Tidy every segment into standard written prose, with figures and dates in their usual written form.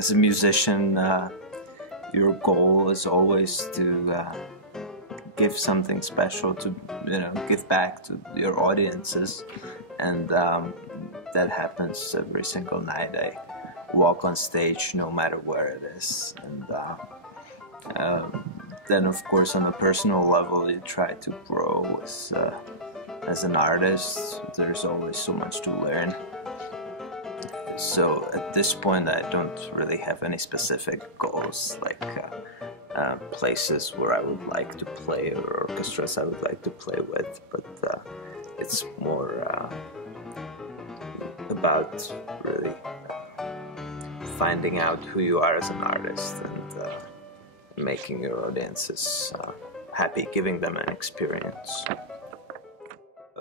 as a musician, your goal is always to give something special, to give back to your audiences, and that happens every single night. I walk on stage no matter where it is, and then of course on a personal level you try to grow as an artist. There's always so much to learn. So at this point I don't really have any specific goals, like places where I would like to play or orchestras I would like to play with, but it's more about really finding out who you are as an artist and making your audiences happy, giving them an experience.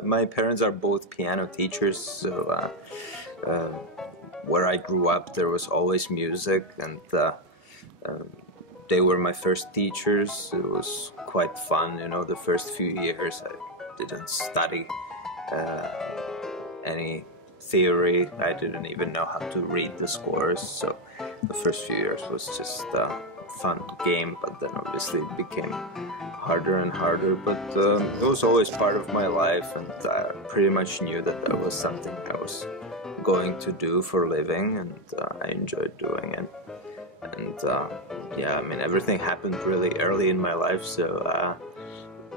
My parents are both piano teachers, so where I grew up there was always music, and they were my first teachers. It was quite fun, the first few years I didn't study any theory. I didn't even know how to read the scores, so the first few years was just a fun game, but then obviously it became harder and harder, but it was always part of my life, and I pretty much knew that that was something I was going to do for a living, and I enjoyed doing it. And yeah, I mean, everything happened really early in my life, so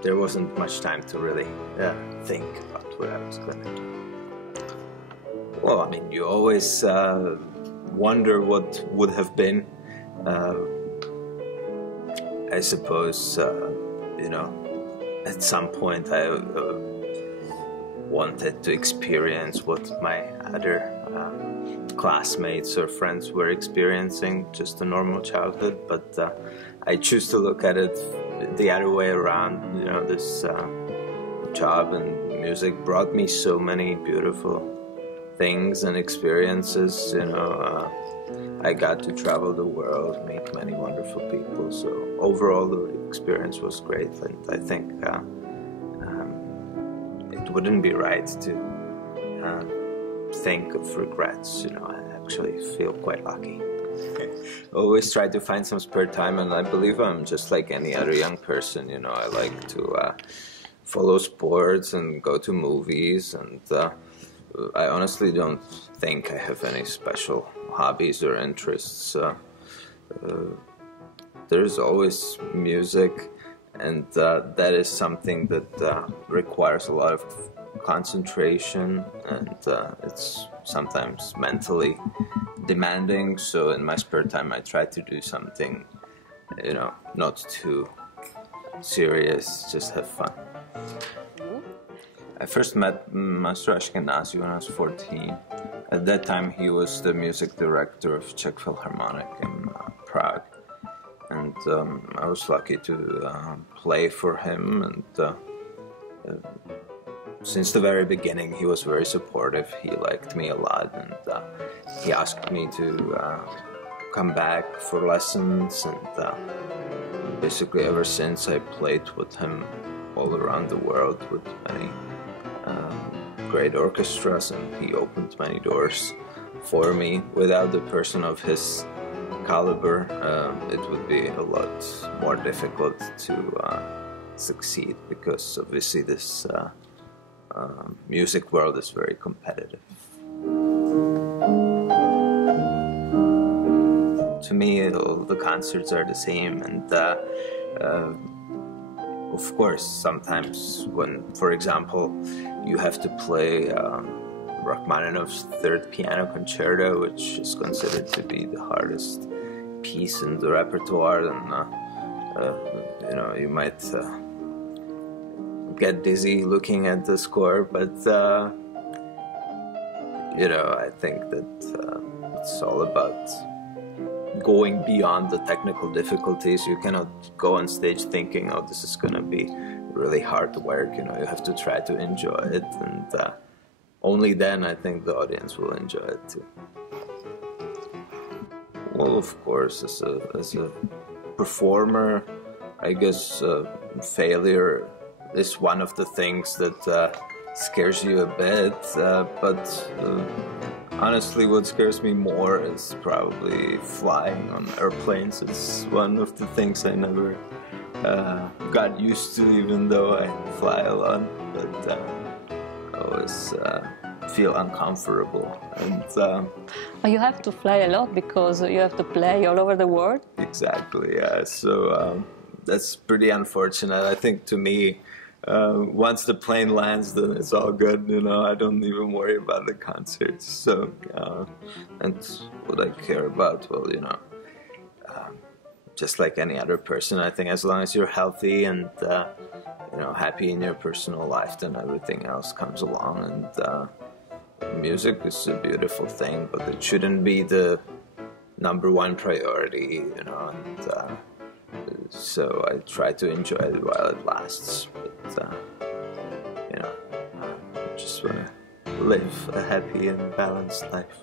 there wasn't much time to really think about what I was going to do. Well, I mean, you always wonder what would have been. I suppose, at some point I wanted to experience what my other classmates or friends were experiencing, just a normal childhood, but I choose to look at it the other way around. This job and music brought me so many beautiful things and experiences. I got to travel the world, meet many wonderful people, so overall the experience was great, and I think it wouldn't be right to think of regrets. I actually feel quite lucky. Always try to find some spare time, and I believe I'm just like any other young person. I like to follow sports and go to movies, and I honestly don't think I have any special hobbies or interests. There's always music, and that is something that requires a lot of concentration, and it's sometimes mentally demanding, so in my spare time I try to do something, not too serious, just have fun. I first met Master Ashkenazi when I was 14. At that time he was the music director of Czech Philharmonic in Prague, and I was lucky to play for him, and since the very beginning he was very supportive. He liked me a lot, and he asked me to come back for lessons, and basically ever since I played with him all around the world with many great orchestras, and he opened many doors for me. Without the person of his caliber, it would be a lot more difficult to succeed, because obviously this music world is very competitive. To me, all the concerts are the same, and of course, sometimes when, for example, you have to play Rachmaninoff's Third Piano Concerto, which is considered to be the hardest piece in the repertoire, then you might get dizzy looking at the score, but I think that it's all about going beyond the technical difficulties. You cannot go on stage thinking, oh, this is going to be really hard work. You have to try to enjoy it, and only then I think the audience will enjoy it too. Well, of course, as a performer, I guess failure is one of the things that scares you a bit, but Honestly, what scares me more is probably flying on airplanes. It's one of the things I never got used to, even though I fly a lot. But I always feel uncomfortable. And you have to fly a lot because you have to play all over the world. Exactly, yeah. So that's pretty unfortunate. I think to me, once the plane lands, then it's all good. You know, I don't even worry about the concerts. So, and what I care about, well, you know, just like any other person, I think as long as you're healthy and you know, happy in your personal life, then everything else comes along. And music is a beautiful thing, but it shouldn't be the #1 priority, you know. And so I try to enjoy it while it lasts. But you know, I just want to live a happy and balanced life.